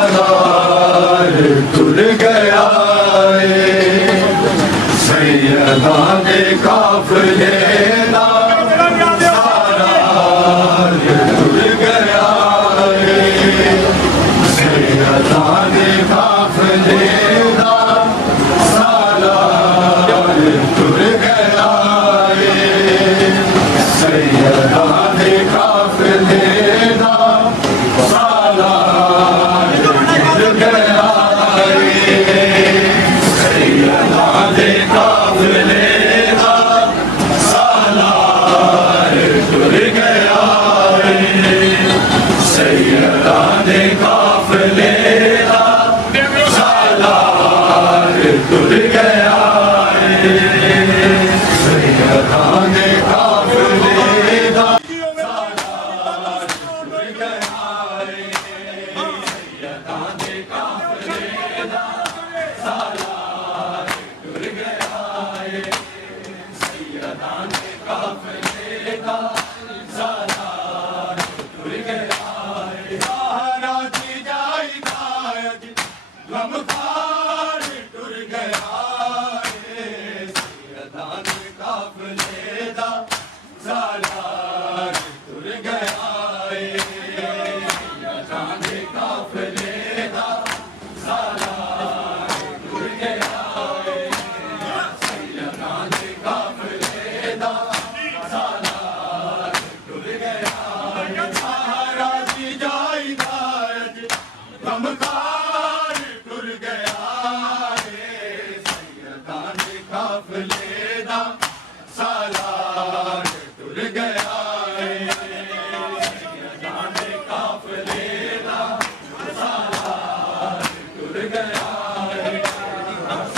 सालार तुर गया सैयदा ने काफिले दा सालार तुर गया सैयदा ने काफिले दा सालार तुर गया सैयदा ने काफिले दा सालार तुर गया सैयदा ने काफिले दा सालार तुर गया सैयदा ने काफिले दा सालार तुर गया सैयदा ने काफिले दा सालार तुर गया सैयदा ने काफिले दा सालार तुर गया सैयदा ने काफिले दा सालार तुर गया सहारा दी जाई दायज गमखार तुर गया सैयदा ने काफिले दा सालार तुर गया सैयदा ने काफिले दा सालार तुर गया सैयदा ने काफिले दा सालार तुर गया सहारा दी जाई दायज गमखार तुर गया सैयदा ने काफिले दा सालार तुर गया सैयदा ने काफिले दा सालार तुर गया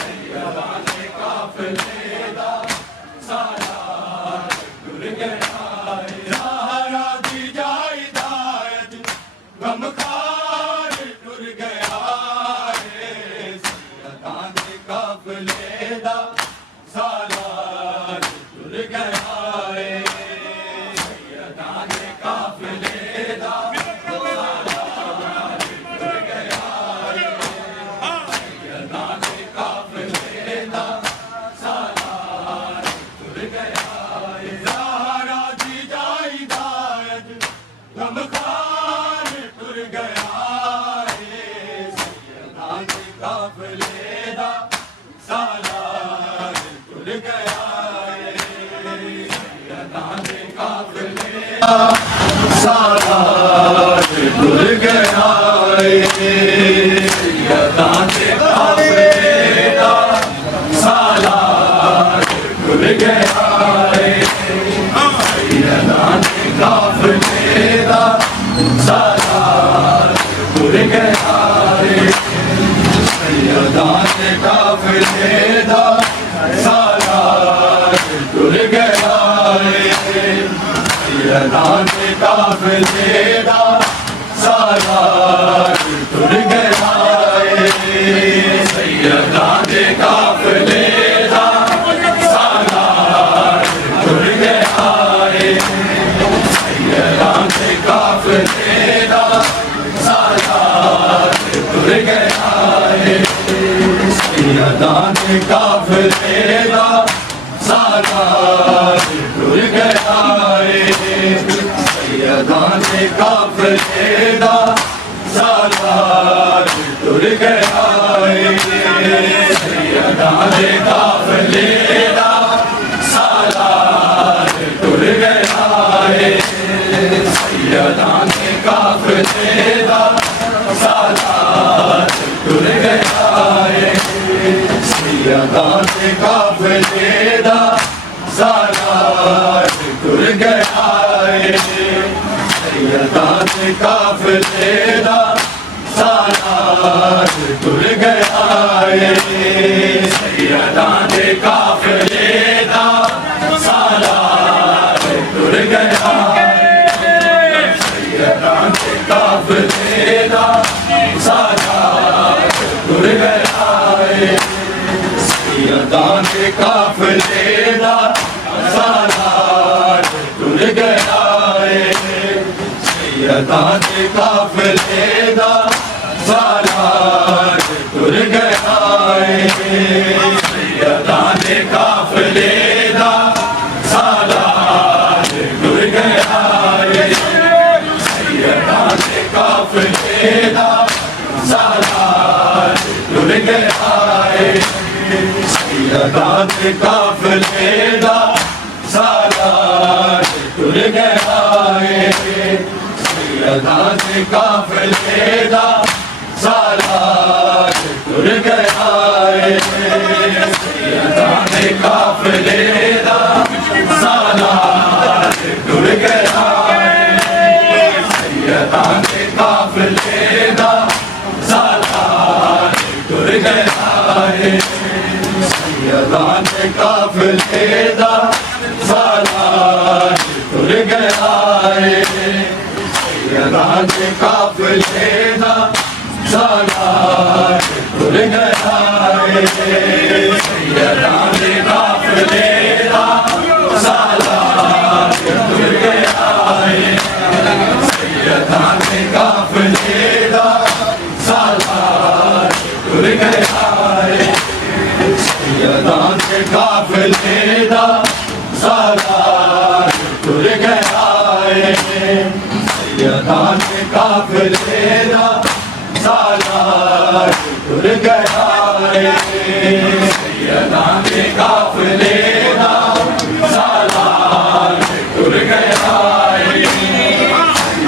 सैयदा ने काफिले दा सालार तुर गया सहारा दी जाई दायज गमखार तुर गया सैयदा ने काफिले दा सालार तुर गया सैयदा ने काफिले दा सालार तुर गया सैयदा ने काफिले दा सालार तुर गया सहारा दी जाई दायज गमखार तुर गया सैयदा ने काफिले दा सालार तुर गया सैयदा ने काफिले दा सालार तुर गया सैयदा ने काफिले दा सालार तुर गया सैयदा ने काफिले दा सालार तुर गया सैयदा ने काफिले दा सालार तुर गया सैयदा ने काफिले दा सालार तुर गया सैयदा ने काफिले दा सालार तुर गया सैयदा ने काफिले दा सालार तुर गया सैयदा ने काफिले दा सालार तुर गया सैयदा ने काफिले दा सालार तुर गया सैयदा ने काफिले दा सालार तुर गया सैयदा ने काफिले दा सालार तुर गया सैयदा ने काफिले दा सालार तुर गया सैयदा ने काफिले दा सालार तुर गया सैयदा ने काफिले दा सालार तुर गया सैयदा ने काफिले दा सालार तुर गया सैयदा ने काफिले दा सालार तुर गया सैयदा ने काफिले दा सैयदां दे काफले दा सालार टुर गया है। सैयदां दे काफले दा सालार टुर गया है। सैयदां दे काफले दा सालार टुर गया है। सैयदां दे काफले दा सालार टुर गया है। सैयदां दे काफले दा सालार टुर गया है। सैयदां दे काफले दा सालार टुर गया है। सैयदां दे काफले दा सालार टुर गया है। सैयदां दे काफले दा सालार टुर गया है। सैयदां दे काफले दा सालार टुर गया है। सैयदां दे काफले दा सालार टुर गया है। सैयदां दे काफले दा सालार टुर गया है। सैयदां दे काफले दा सालार टुर गया है। सैयदां दे काफले दा सालार टुर गया है।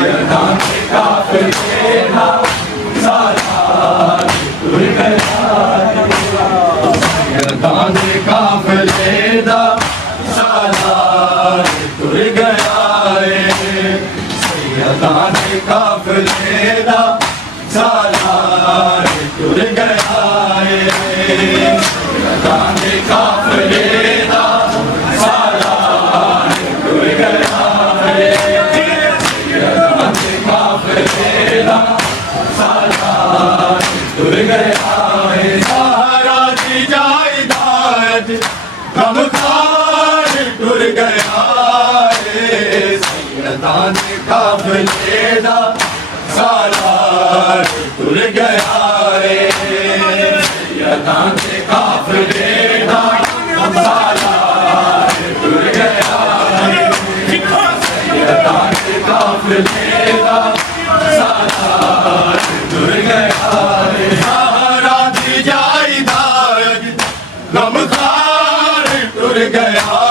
सैयदां दे काफले दा सालार टुर गया है। सैयदां दे काफले दा सालार टुर गया है। सैयदां दे काफले दा सालार टुर गया है। सैयदां दे काफले दा सालार टुर गया है। सैयदां दे काफले दा सालार टुर गया है। सहारा दी जायदाद गमखार टुर गया है। सैयदां दे काफले दा सालार टुर गया है। सैयदां दे काफले दा सालार टुर गया है। सैयदां दे काफले दा सालार टुर गया है। सहारा दी जायदाद गमखार टुर गया